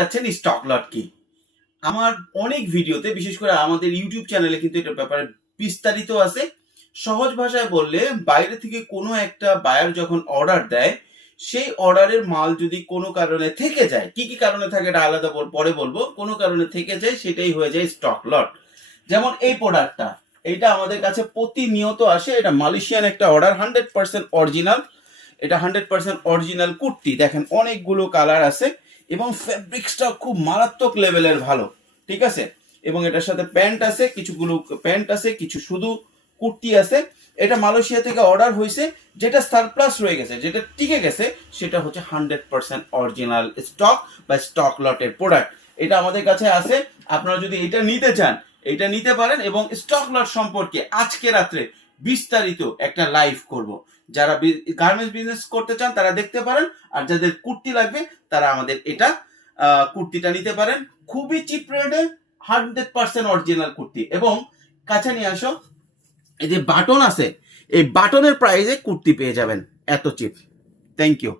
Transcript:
চাচ্ছেন stock lot কি। আমার অনেক ভিডিওতে, বিশেষ করে আমাদের ইউটিউব চ্যানেলে কিন্তু এটার ব্যাপারে বিস্তারিত আছে। সহজ ভাষায় বললে, বাইরে থেকে কোনো একটা বায়ার যখন অর্ডার দেয়, সেই অর্ডারের মাল যদি কোনো কারণে থেকে যায়, কি কি কারণে থাকে এটা আলাদা পরে বলব। কোনো কারণে থেকে যায়, সেটাই হয়ে যায় স্টক লট যেমন এই প্রোডাক্টটা এটা আমাদের কাছে প্রতিনিয়ত আসে, এটা মালয়েশিয়ান একটা অর্ডার হান্ড্রেড পার্সেন্ট অরিজিনাল এটা হান্ড্রেড পার্সেন্ট অরিজিনাল কুর্তি। দেখেন, অনেকগুলো কালার আছে। এবং ফ্যাব্রিক্সটা খুব মারাত্মক লেভেলের ভালো, ঠিক আছে? এবং এটার সাথে প্যান্ট আছে, কিছুগুলো প্যান্ট আছে, কিছু শুধু কুর্তি আছে। এটা মালয়েশিয়া থেকে অর্ডার হয়েছে, যেটা সারপ্লাস রয়ে গেছে, যেটা টিকে গেছে, সেটা হচ্ছে হান্ড্রেড পার্সেন্ট অরিজিনাল স্টক বা স্টক লটের প্রোডাক্ট এটা আমাদের কাছে আছে, আপনারা যদি এটা নিতে চান, এটা নিতে পারেন এবং স্টক লট সম্পর্কে আজকে রাত্রে বিস্তারিত একটা লাইভ করব। যারা গার্মেন্টস বিজনেস করতে চান, তারা দেখতে পারেন, আর যাদের কুর্তি লাগবে, তারা আমাদের এটা কুর্তিটা নিতে পারেন। খুবই চিপ রেটে হান্ড্রেড পার্সেন্ট অরিজিনাল কুর্তি। এবং কাছে নিয়ে আসো, এই যে বাটন আছে, এই বাটনের প্রাইজে কুর্তি পেয়ে যাবেন, এত চিপ থ্যাংক ইউ